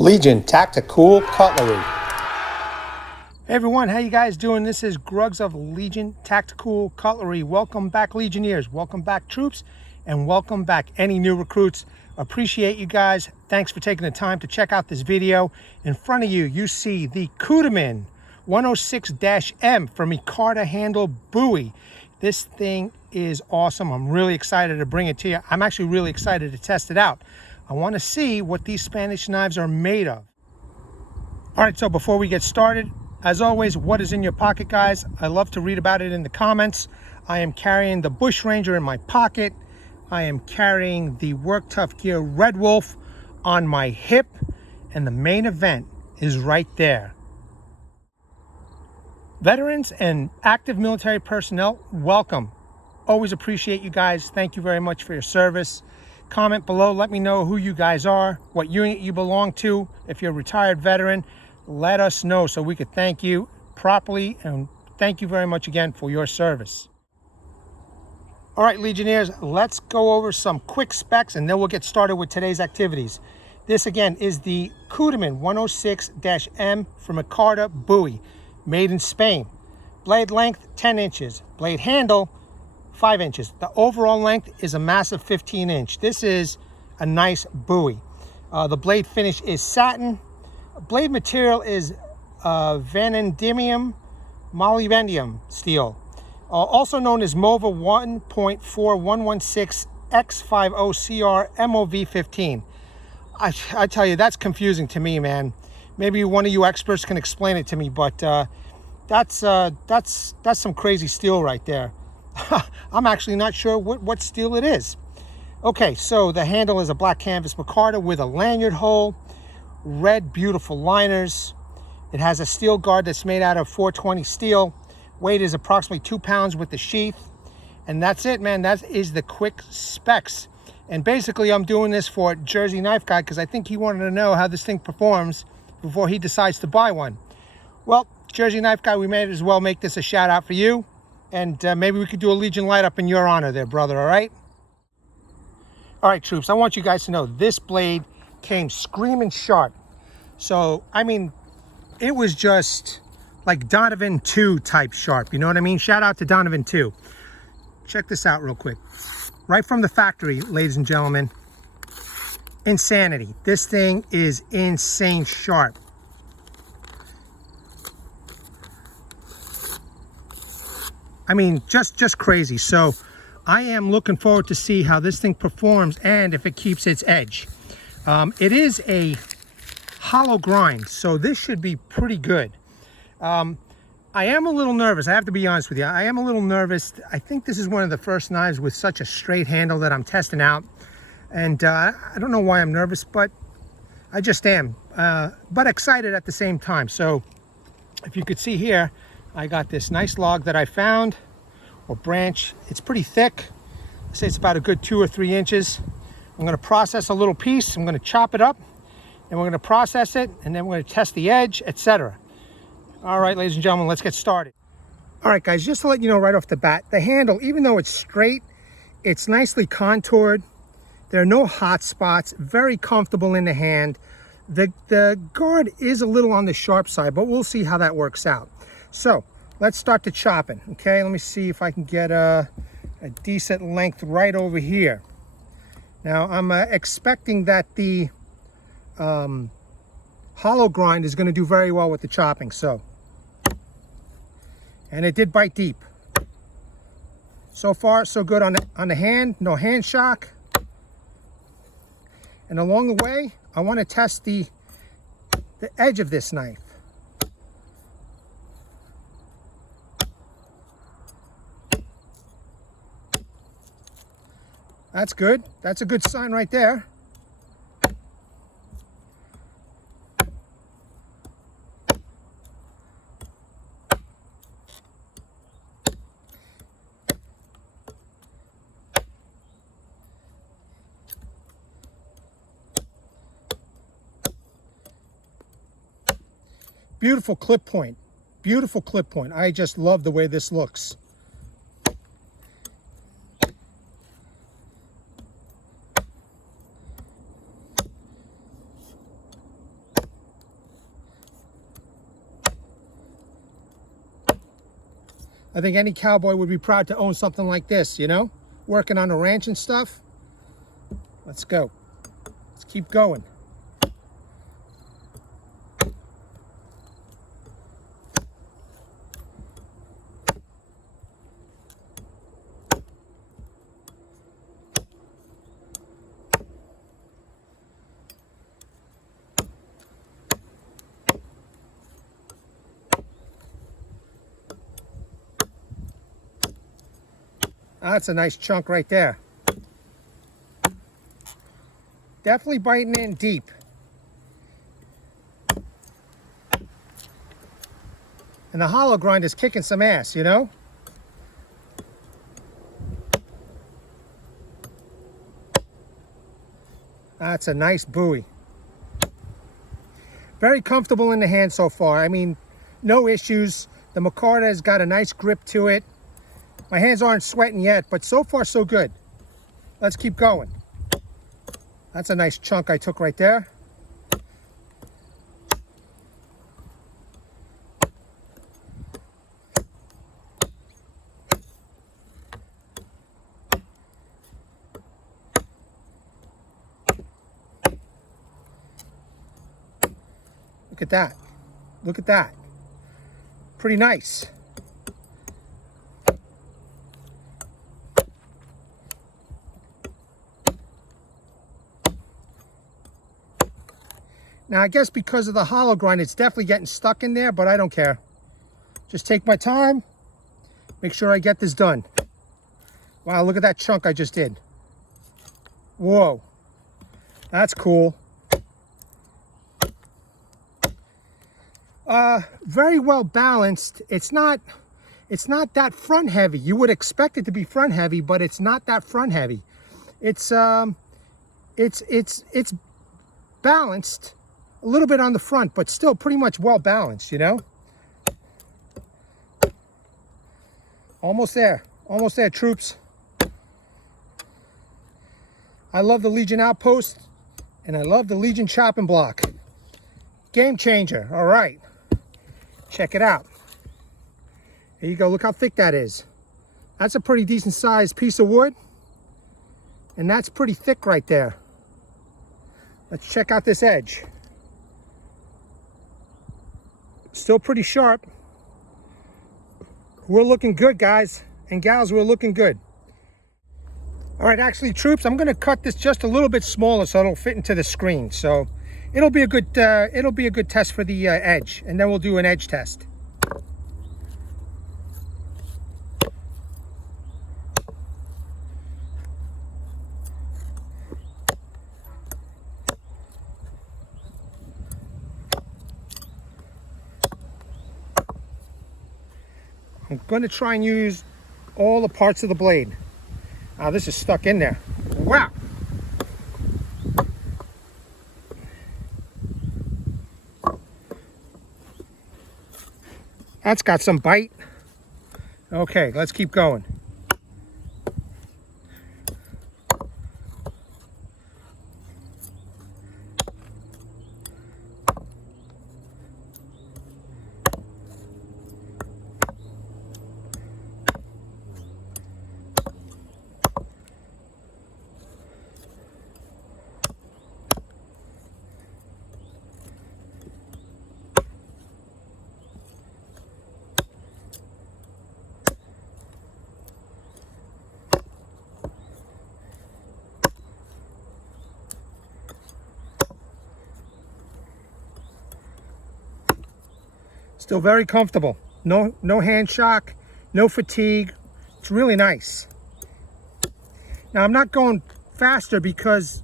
Legion Tactical Cutlery. Hey everyone, how you guys doing? This is Gruggs of Legion Tactical Cutlery. Welcome back, Legionnaires. Welcome back, troops, and welcome back any new recruits. Appreciate you guys. Thanks for taking the time to check out this video. In front of you, you see the Cudeman 106-M from Micarta handle Bowie. This thing is awesome. I'm really excited to bring it to you. I'm actually really excited to test it out. I want to see what these Spanish knives are made of. All right, so before we get started, as always, what is in your pocket, guys? I love to read about it in the comments. I am carrying the Bush Ranger in my pocket. I am carrying the Work Tough Gear Red Wolf on my hip, and the main event is right there. Veterans and active military personnel, welcome. Always appreciate you guys. Thank you very much for your service. Comment below, let me know who you guys are, what unit you belong to. If you're a retired veteran, let us know so we could thank you properly, and thank you very much again for your service. All right, Legionnaires, let's go over some quick specs and then we'll get started with today's activities. This again is the Cudeman 106-M from Micarta Bowie, made in Spain. Blade length 10 inches, blade handle 5 inches. The overall length is a massive 15-inch. This is a nice Bowie. The blade finish is satin. Blade material is Vanadium molybdenum steel, also known as MOVA 1.4116X50CR MOV 15. I tell you, that's confusing to me, man. Maybe one of you experts can explain it to me, but that's some crazy steel right there. I'm actually not sure what steel it is. Okay, so the handle is a black canvas micarta with a lanyard hole, red beautiful liners. It has a steel guard that's made out of 420 steel. Weight is approximately 2 pounds with the sheath. And that's it, man. That is the quick specs. And basically I'm doing this for Jersey Knife Guy because I think he wanted to know how this thing performs before he decides to buy one. Well, Jersey Knife Guy, we may as well make this a shout out for you. And maybe we could do a Legion light up in your honor there, brother, all right? All right, troops, I want you guys to know this blade came screaming sharp. So, I mean, it was just like Donovan 2 type sharp, you know what I mean? Shout out to Donovan 2. Check this out real quick. Right from the factory, ladies and gentlemen. Insanity. This thing is insane sharp. I mean, just crazy. So I am looking forward to see how this thing performs and if it keeps its edge. It is a hollow grind, so this should be pretty good. I am a little nervous. I have to be honest with you. I am a little nervous. I think this is one of the first knives with such a straight handle that I'm testing out. And I don't know why I'm nervous, but I just am. But excited at the same time. So if you could see here, I got this nice log that I found, or branch. It's pretty thick. I say it's about a good 2 or 3 inches. I'm going to process a little piece. I'm going to chop it up, and we're going to process it, and then we're going to test the edge, etc. All right, ladies and gentlemen, let's get started. All right, guys, just to let you know right off the bat, the handle, even though it's straight, it's nicely contoured. There are no hot spots. Very comfortable in the hand. The guard is a little on the sharp side, but we'll see how that works out. So let's start the chopping. Okay, let me see if I can get a decent length right over here. Now I'm expecting that the hollow grind is going to do very well with the chopping. So, and it did bite deep. So far so good on the hand. No hand shock. And along the way, I want to test the edge of this knife. That's good. That's a good sign right there. Beautiful clip point. Beautiful clip point. I just love the way this looks. I think any cowboy would be proud to own something like this, you know? Working on a ranch and stuff. Let's go. Let's keep going. That's a nice chunk right there. Definitely biting in deep. And the hollow grind is kicking some ass, you know? That's a nice Bowie. Very comfortable in the hand so far. I mean, no issues. The Micarta has got a nice grip to it. My hands aren't sweating yet, but so far so good. Let's keep going. That's a nice chunk I took right there. Look at that. Look at that. Pretty nice. Now, I guess because of the hollow grind, it's definitely getting stuck in there, but I don't care. Just take my time, make sure I get this done. Wow, look at that chunk I just did. Whoa, that's cool. Very well balanced. It's not that front heavy. You would expect it to be front heavy, but it's not that front heavy. It's balanced. A little bit on the front, but still pretty much well balanced, you know? Almost there, troops. I love the Legion Outpost, and I love the Legion chopping block. Game changer, all right. Check it out. There you go, look how thick that is. That's a pretty decent sized piece of wood, and that's pretty thick right there. Let's check out this edge. Still pretty sharp. We're looking good, guys and gals. We're looking good. All right, actually, troops, I'm going to cut this just a little bit smaller so it'll fit into the screen. So it'll be a good test for the edge, and then we'll do an edge test. I'm going to try and use all the parts of the blade. Now this is stuck in there. Wow! That's got some bite. Okay, let's keep going. Still very comfortable. No hand shock, no fatigue. It's really nice. Now I'm not going faster because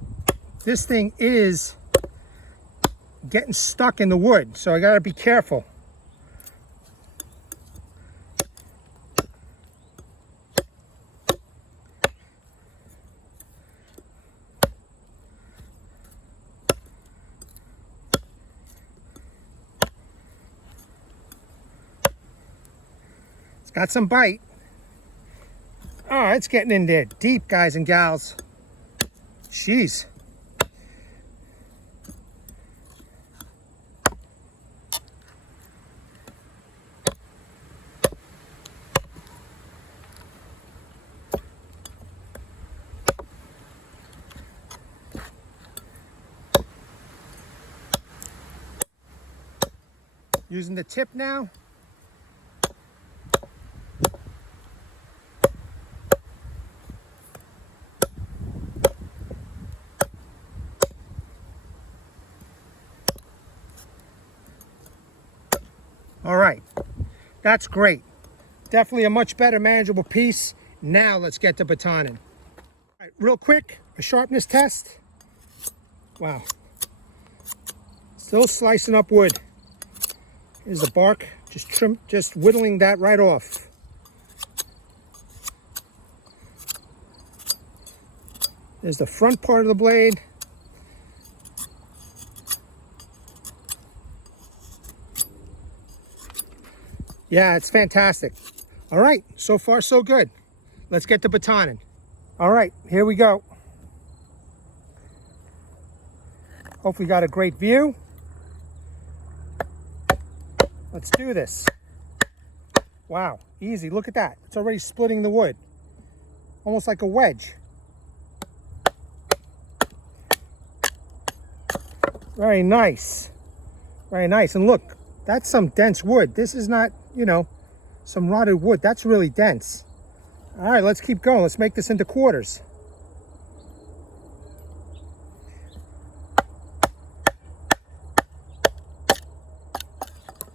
this thing is getting stuck in the wood, so I gotta be careful. Got some bite. Oh, it's getting in there deep, guys and gals. Jeez. Using the tip now. All right, that's great. Definitely a much better manageable piece. Now let's get to batoning. All right, real quick, a sharpness test. Wow. Still slicing up wood. Here's the bark, just whittling that right off. There's the front part of the blade. Yeah, it's fantastic. All right, so far so good. Let's get to batoning. All right, here we go. Hopefully got a great view. Let's do this. Wow, easy, look at that. It's already splitting the wood. Almost like a wedge. Very nice. Very nice, and look, that's some dense wood. This is not, you know, some rotted wood. That's really dense. All right, let's keep going. Let's make this into quarters.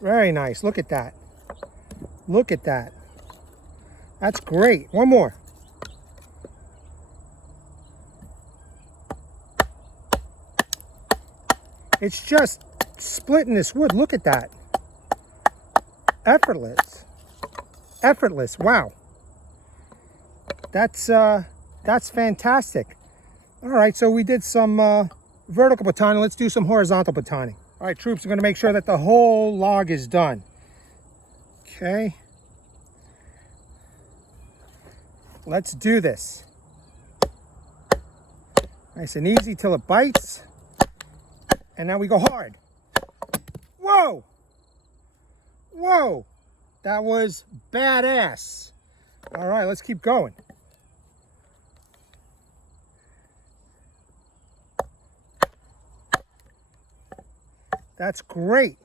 Very nice. Look at that. Look at that. That's great. One more. It's just splitting this wood. Look at that. Effortless. Effortless. Wow. That's fantastic. All right, so we did some vertical batoning. Let's do some horizontal batoning. All right, troops, I'm going to make sure that the whole log is done. Okay. Let's do this. Nice and easy till it bites. And now we go hard. Whoa! Whoa! That was badass. All right, let's keep going. That's great.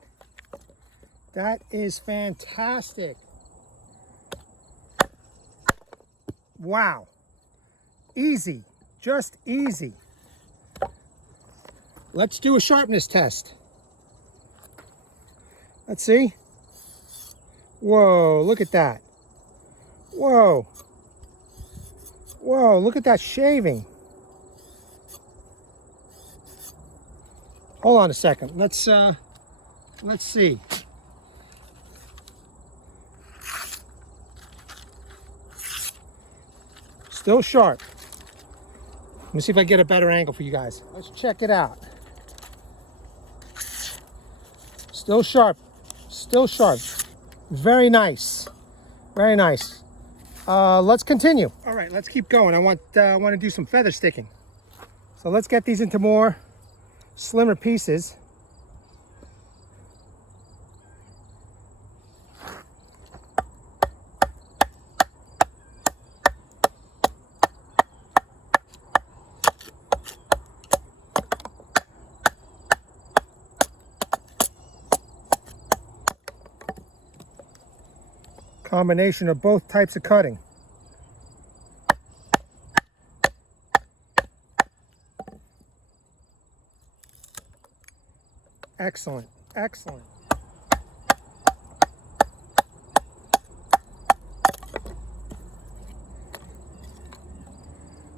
That is fantastic. Wow. Easy. Just easy. Let's do a sharpness test. Let's see. Whoa, look at that. Whoa. Whoa, look at that shaving. Hold on a second. Let's see. Still sharp. Let me see if I get a better angle for you guys. Let's check it out. Still sharp. Still sharp. Very nice. Very nice. Let's continue. All right, let's keep going. I want to do some feather sticking. So let's get these into more slimmer pieces. Combination of both types of cutting. Excellent, excellent.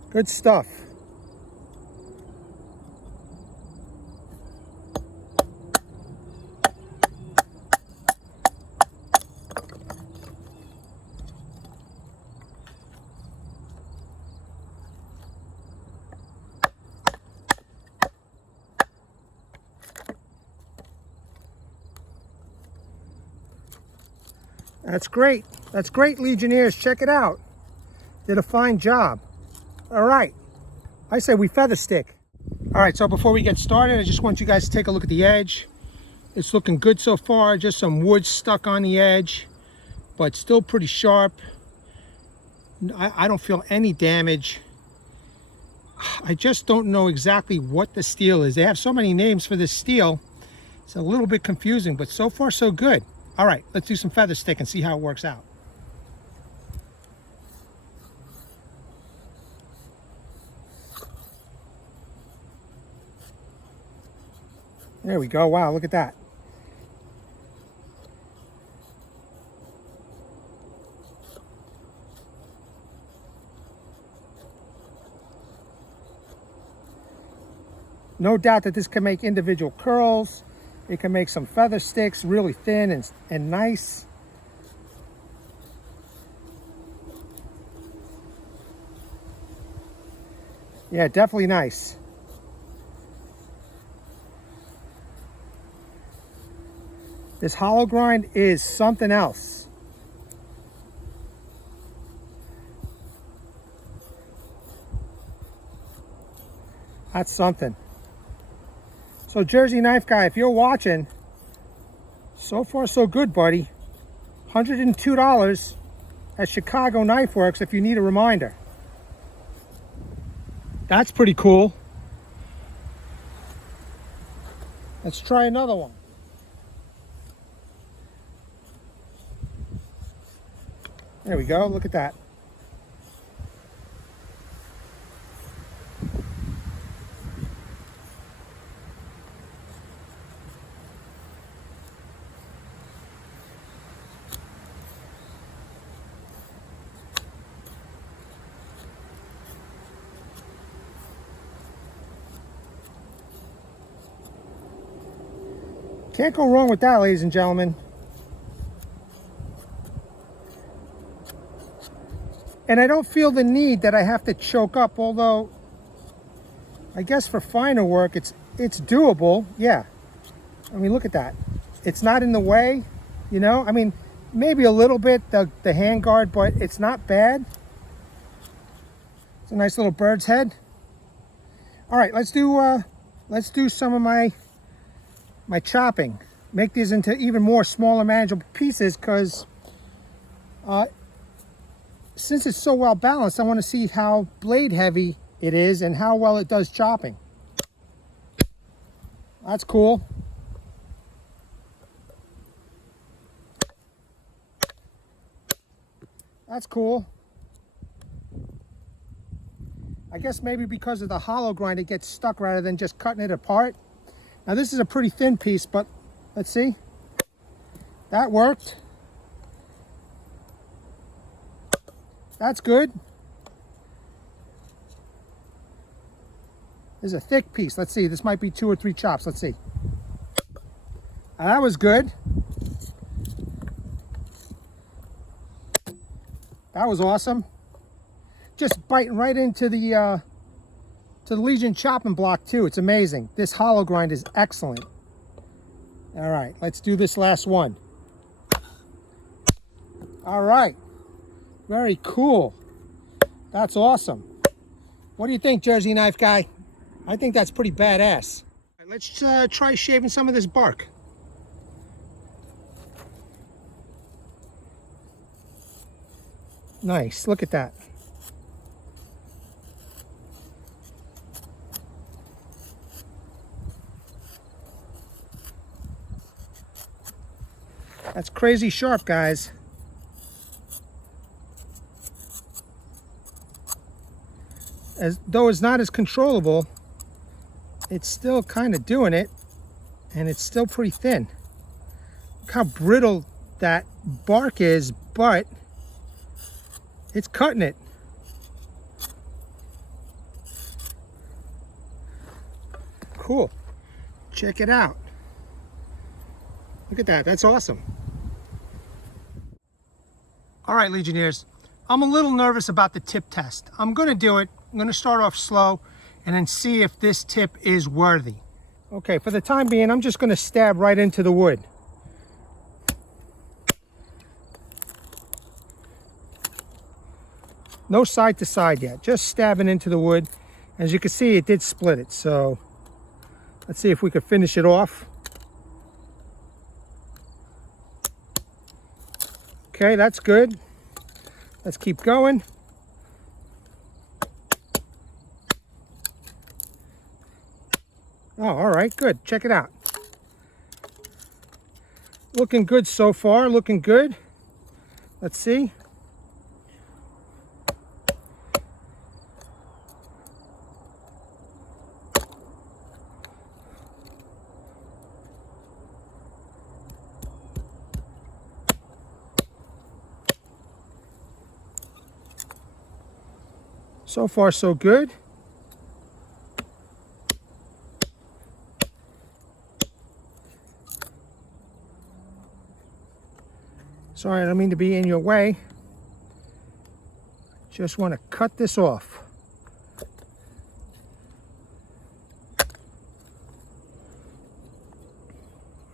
Good stuff. That's great. That's great, Legionnaires. Check it out. Did a fine job. All right. I say we feather stick. All right, so before we get started, I just want you guys to take a look at the edge. It's looking good so far. Just some wood stuck on the edge, but still pretty sharp. I don't feel any damage. I just don't know exactly what the steel is. They have so many names for this steel. It's a little bit confusing, but so far so good. All right, let's do some feather stick and see how it works out. There we go. Wow, look at that. No doubt that this can make individual curls. It can make some feather sticks really thin and nice. Yeah, definitely nice. This hollow grind is something else. That's something. So Jersey Knife Guy, if you're watching, so far so good, buddy. $102 at Chicago Knife Works if you need a reminder. That's pretty cool. Let's try another one. There we go, look at that. Can't go wrong with that, ladies and gentlemen. And I don't feel the need that I have to choke up, although I guess for finer work it's doable. Yeah, I mean, look at that. It's not in the way, you know. I mean, maybe a little bit the hand guard, but it's not bad. It's a nice little bird's head. All right, let's do some of my chopping. Make these into even more smaller manageable pieces, because since it's so well balanced, I want to see how blade heavy it is and how well it does chopping. That's cool. That's cool. I guess maybe because of the hollow grind, it gets stuck rather than just cutting it apart. Now this is a pretty thin piece, but let's see. That worked. That's good. This is a thick piece. Let's see. This might be 2 or 3 chops. Let's see. That was good. That was awesome. Just biting right into the Legion chopping block too. It's amazing. This hollow grind is excellent. All right, let's do this last one. All right. Very cool. That's awesome. What do you think, Jersey Knife Guy? I think that's pretty badass. All right, let's try shaving some of this bark. Nice, look at that. That's crazy sharp, guys. As though it's not as controllable, it's still kind of doing it, and it's still pretty thin. Look how brittle that bark is, but it's cutting it. Cool. Check it out. Look at that. That's awesome. All right, Legionnaires. I'm a little nervous about the tip test. I'm going to do it. I'm going to start off slow and then see if this tip is worthy. Okay, for the time being, I'm just going to stab right into the wood. No side to side yet, just stabbing into the wood. As you can see, it did split it, so let's see if we could finish it off. Okay, that's good. Let's keep going. Oh, all right, good. Check it out. Looking good so far, looking good. Let's see. So far, so good. Sorry, I don't mean to be in your way. Just want to cut this off.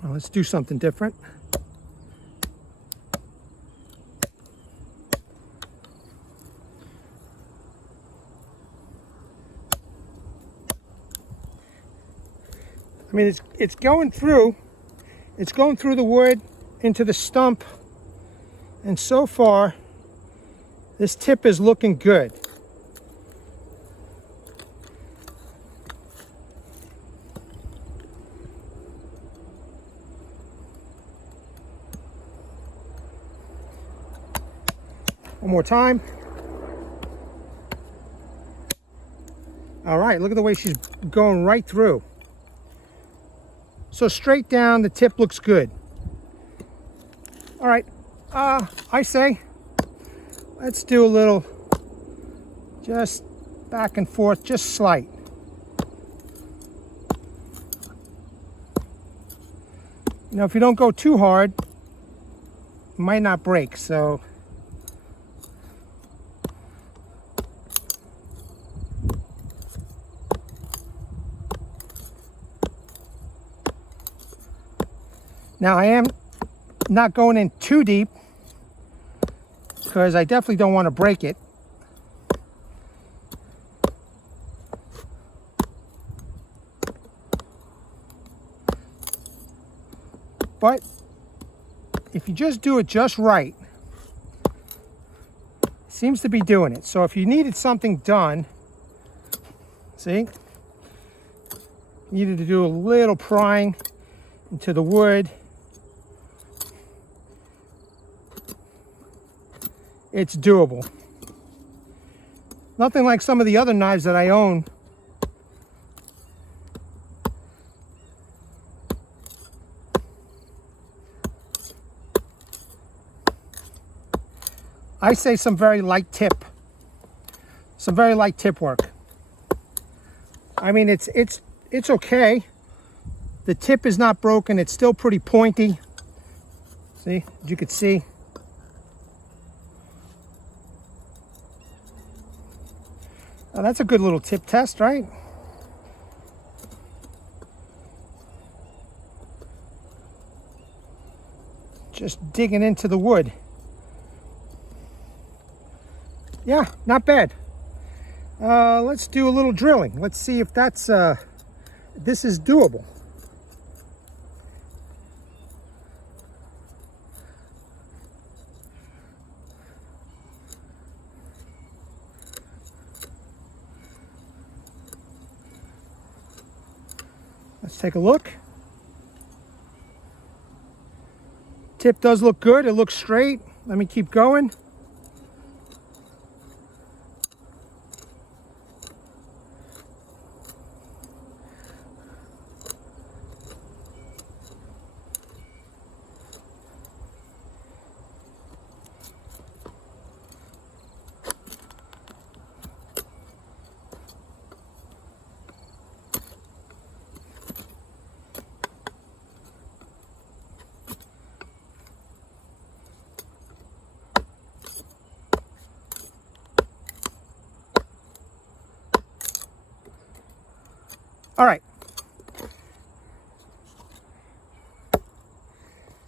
Well, let's do something different. I mean, it's going through the wood into the stump, and so far this tip is looking good. One more time. All right, look at the way she's going right through. So straight down, the tip looks good. All right, I say let's do a little just back and forth, just slight. You know, if you don't go too hard, it might not break, so. Now I am not going in too deep because I definitely don't want to break it. But if you just do it just right, it seems to be doing it. So if you needed something done, see, you needed to do a little prying into the wood. It's doable. Nothing like some of the other knives that I own. I say some very light tip. Some very light tip work. I mean, it's okay. The tip is not broken. It's still pretty pointy. See, as you can see. Oh, that's a good little tip test, right? Just digging into the wood. Yeah, not bad. Let's do a little drilling. Let's see if that's this is doable. Let's take a look. Tip does look good. It looks straight. Let me keep going. All right.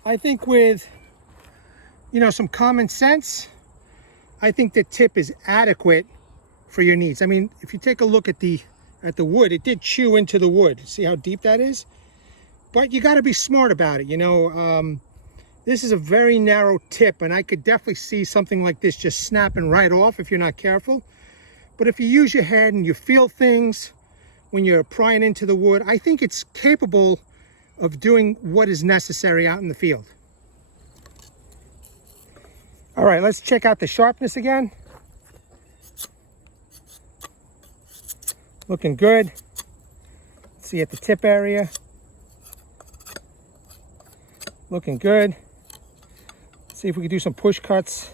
I think with, you know, some common sense, I think the tip is adequate for your needs. I mean, if you take a look at the wood, it did chew into the wood. See how deep that is? But you got to be smart about it. You know, this is a very narrow tip, and I could definitely see something like this just snapping right off if you're not careful. But if you use your head and you feel things when you're prying into the wood, I think it's capable of doing what is necessary out in the field. All right, let's check out the sharpness again. Looking good. Let's see at the tip area. Looking good. Let's see if we can do some push cuts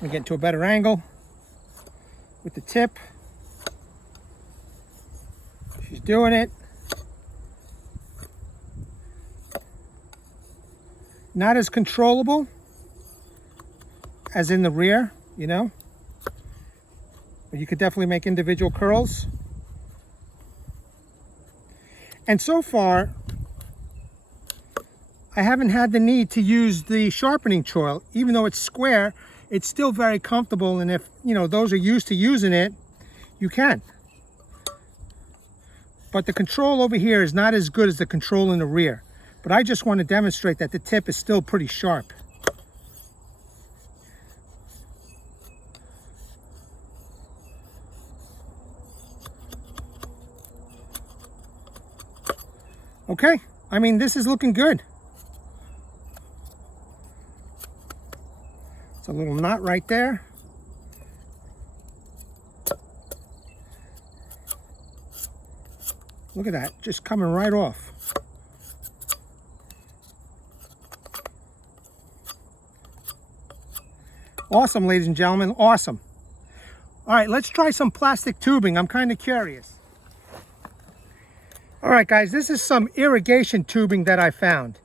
and get into a better angle with the tip. She's doing it. Not as controllable as in the rear, you know, but you could definitely make individual curls. And so far, I haven't had the need to use the sharpening choil. Even though it's square, it's still very comfortable, and if, you know, those are used to using it, you can. But the control over here is not as good as the control in the rear. But I just want to demonstrate that the tip is still pretty sharp. Okay, I mean, this is looking good. It's a little knot right there. Look at that, just coming right off. Awesome, ladies and gentlemen, awesome. All right, let's try some plastic tubing. I'm kind of curious. All right, guys, this is some irrigation tubing that I found.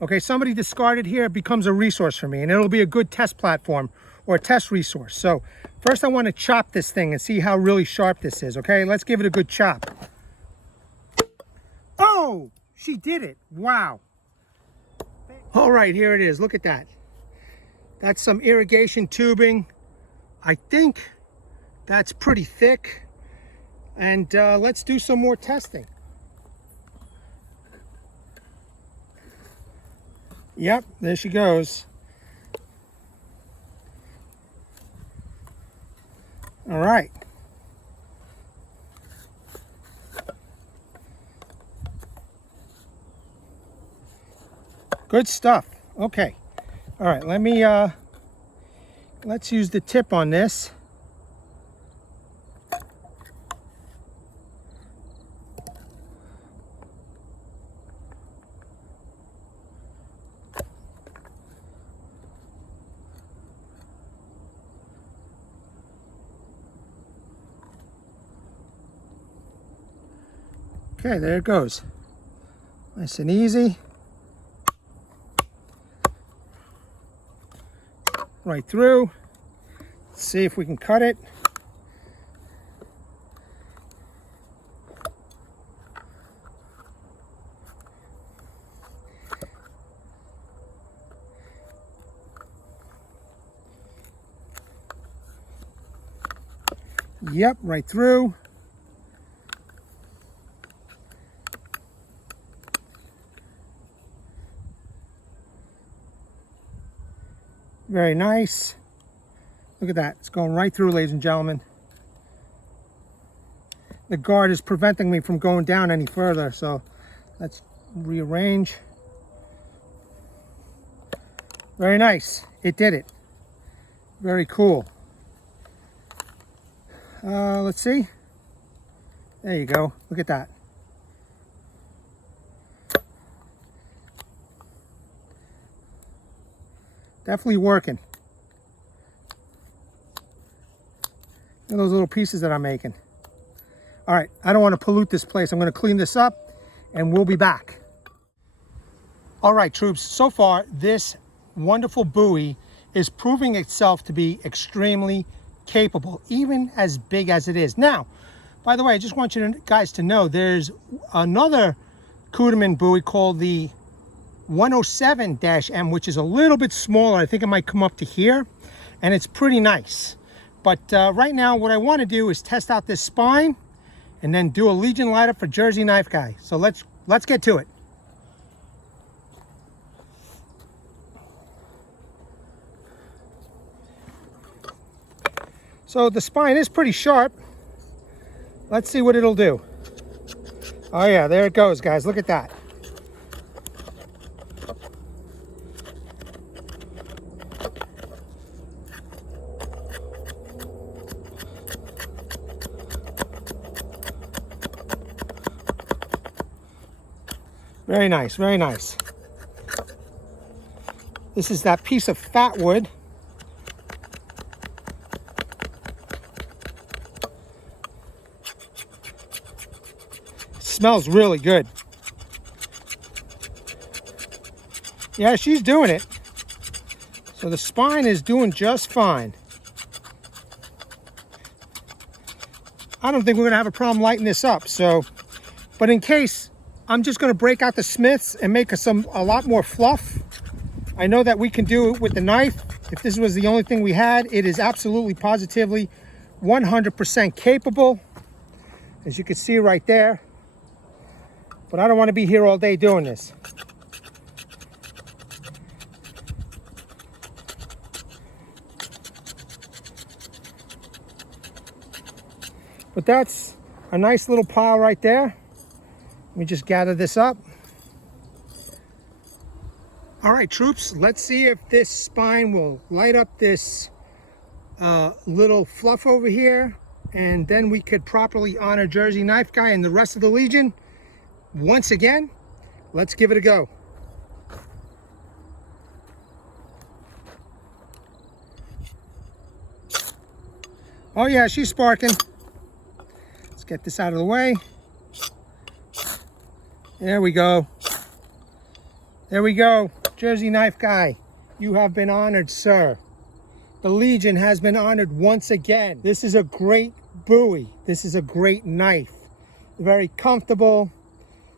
Okay, somebody discarded here, it becomes a resource for me, and it'll be a good test platform or a test resource. So first I want to chop this thing and see how really sharp this is, okay? Let's give it a good chop. Oh, she did it. Wow. All right, here it is. Look at that. That's some irrigation tubing. I think that's pretty thick. And let's do some more testing. Yep, there she goes. All right. Good stuff. Okay. All right, let's use the tip on this. Okay, there it goes. Nice and easy. Right through. Let's see if we can cut it. Yep, right through. Very nice. Look at that. It's going right through, ladies and gentlemen. The guard is preventing me from going down any further, so let's rearrange. Very nice. It did it. Very cool. Let's see. There you go. Look at that. Definitely working. Look at those little pieces that I'm making. All right, I don't want to pollute this place. I'm going to clean this up and we'll be back. All right, troops, so far this wonderful buoy is proving itself to be extremely capable, even as big as it is. Now, by the way, I just want you guys to know there's another Cudeman buoy called the 107-M, which is a little bit smaller. I think it might come up to here, and it's pretty nice. But right now, what I want to do is test out this spine and then do a Legion light up for Jersey Knife Guy. So let's get to it. So the spine is pretty sharp. Let's see what it'll do. Oh yeah, there it goes, guys. Look at that. Very nice, very nice. This is that piece of fat wood. Smells really good. Yeah, she's doing it. So the spine is doing just fine. I don't think we're gonna have a problem lighting this up. So, but in case, I'm just gonna break out the Smiths and make a lot more fluff. I know that we can do it with the knife. If this was the only thing we had, it is absolutely positively 100% capable, as you can see right there. But I don't want to be here all day doing this. But that's a nice little pile right there. Let me just gather this up. All right, troops, let's see if this spine will light up this little fluff over here, and then we could properly honor Jersey Knife Guy and the rest of the Legion. Once again, let's give it a go. Oh yeah, she's sparking. Let's get this out of the way. There we go. There we go. Jersey Knife Guy, you have been honored, sir. The Legion has been honored once again. This is a great Bowie. This is a great knife. Very comfortable,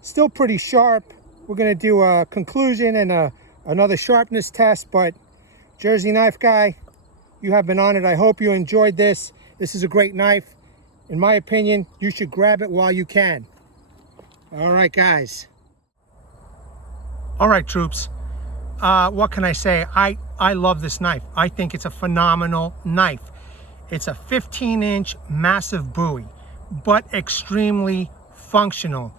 still pretty sharp. We're gonna do a conclusion and another sharpness test, but Jersey Knife Guy, you have been honored. I hope you enjoyed this. This is a great knife. In my opinion, you should grab it while you can. All right, guys. All right, troops. What can I say? I love this knife. I think it's a phenomenal knife. It's a 15-inch massive Bowie, but extremely functional.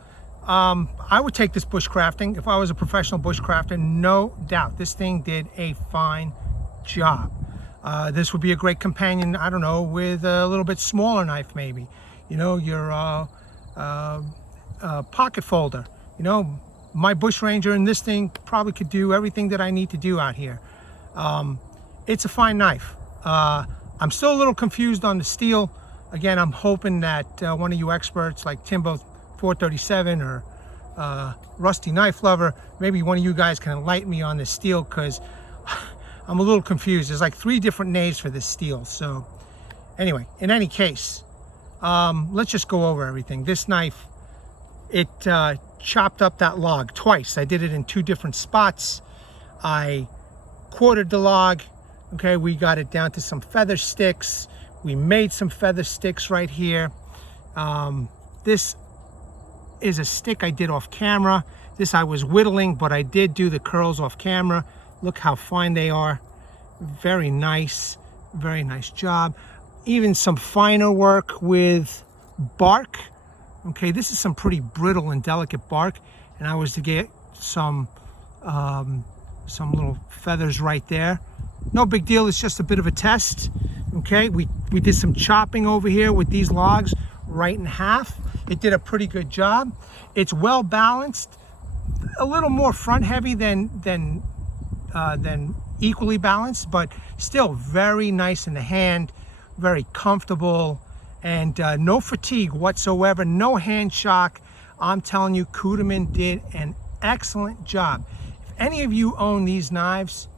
I would take this bushcrafting. If I was a professional bushcrafter, no doubt. This thing did a fine job. This would be a great companion, I don't know, with a little bit smaller knife maybe. You know, your pocket folder. You know, my bush ranger and this thing probably could do everything that I need to do out here. It's a fine knife. I'm still a little confused on the steel. Again, I'm hoping that one of you experts like Timbo 437 or Rusty Knife Lover, maybe one of you guys can enlighten me on this steel, because I'm a little confused. There's like 3 different names for this steel. So anyway, in any case, let's just go over everything. This knife, it chopped up that log twice. I did it in 2 different spots. I quartered the log. Okay, we got it down to some feather sticks. We made some feather sticks right here. This is a stick I did off camera. This I was whittling, but I did do the curls off camera. Look how fine they are. Very nice job. Even some finer work with bark. Okay, this is some pretty brittle and delicate bark, and I was to get some little feathers right there. No big deal, it's just a bit of a test. Okay, we did some chopping over here with these logs right in half. It did a pretty good job. It's well balanced, a little more front heavy than equally balanced, but still very nice in the hand, very comfortable, and no fatigue whatsoever, no hand shock. I'm telling you, Cudeman did an excellent job. If any of you own these knives,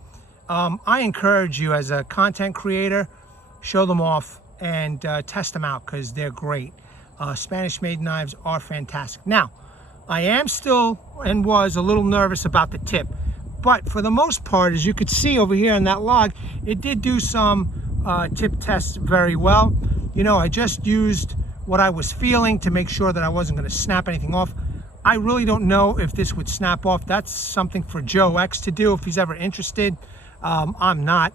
I encourage you as a content creator, show them off and test them out, because they're great. Spanish made knives are fantastic. Now, I am still and was a little nervous about the tip, but for the most part, as you could see over here on that log, it did do some tip tests very well. You know, I just used what I was feeling to make sure that I wasn't going to snap anything off. I really don't know if this would snap off. That's something for Joe X to do if he's ever interested. I'm not.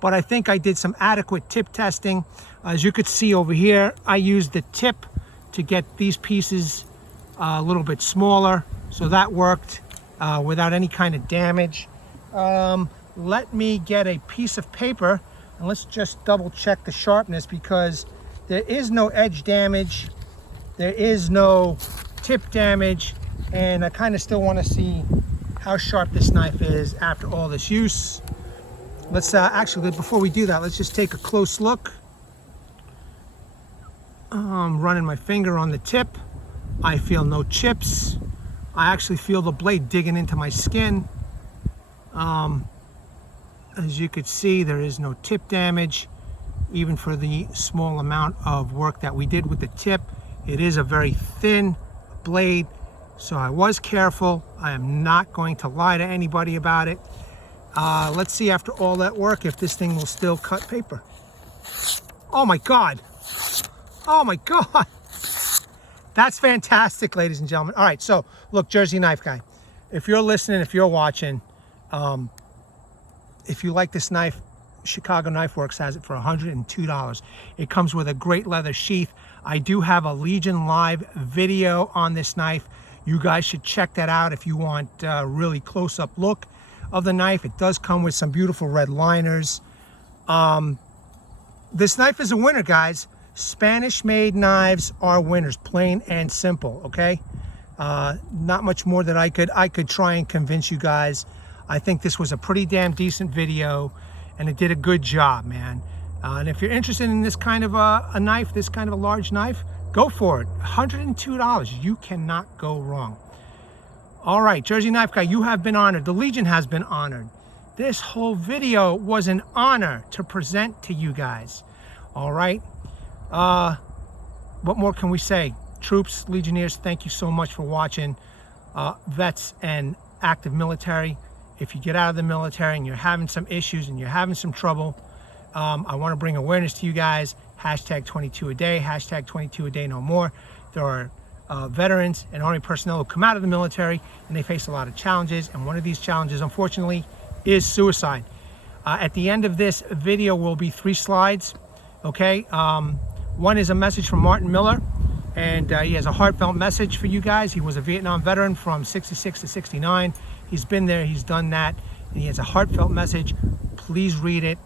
But I think I did some adequate tip testing. As you could see over here, I used the tip to get these pieces a little bit smaller, so that worked without any kind of damage. Let me get a piece of paper and let's just double check the sharpness, because there is no edge damage, there is no tip damage. and I kind of still want to see how sharp this knife is after all this use. Let's actually, before we do that, let's just take a close look. Running my finger on the tip. I feel no chips. I actually feel the blade digging into my skin. As you could see, there is no tip damage, even for the small amount of work that we did with the tip. It is a very thin blade, so I was careful. I am not going to lie to anybody about it. Let's see after all that work if this thing will still cut paper. Oh my God. Oh my God. That's fantastic, ladies and gentlemen. All right, so look, Jersey Knife Guy, if you're listening, if you're watching, if you like this knife, Chicago Knife Works has it for $102. It comes with a great leather sheath. I do have a Legion Live video on this knife. You guys should check that out if you want a really close-up look of the knife. It does come with some beautiful red liners. This knife is a winner, guys. Spanish-made knives are winners, plain and simple, okay? Not much more that I could try and convince you guys. I think this was a pretty damn decent video, and it did a good job, man. And if you're interested in this kind of a knife, this kind of a large knife, go for it. $102. You cannot go wrong. All right, Jersey Knife Guy, you have been honored. The Legion has been honored. This whole video was an honor to present to you guys. All right. What more can we say? Troops, Legionnaires, thank you so much for watching. Vets and active military, if you get out of the military and you're having some issues and you're having some trouble, I want to bring awareness to you guys. Hashtag 22 a day, hashtag 22 a day no more. There are veterans and Army personnel who come out of the military and they face a lot of challenges, and one of these challenges, unfortunately, is suicide. At the end of this video will be 3 slides, okay? One is a message from Martin Miller, and he has a heartfelt message for you guys. He was a Vietnam veteran from 66 to 69. He's been there, he's done that, and he has a heartfelt message. Please read it.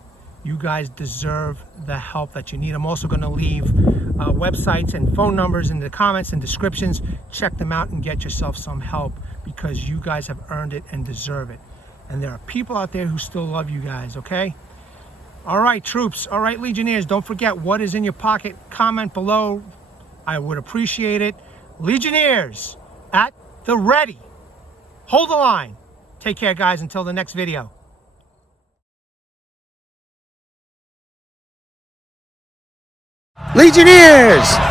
You guys deserve the help that you need. I'm also going to leave websites and phone numbers in the comments and descriptions. Check them out and get yourself some help, because you guys have earned it and deserve it. And there are people out there who still love you guys, okay? All right, troops. All right, Legionnaires, don't forget what is in your pocket. Comment below. I would appreciate it. Legionnaires, at the ready. Hold the line. Take care, guys, until the next video. Legionnaires!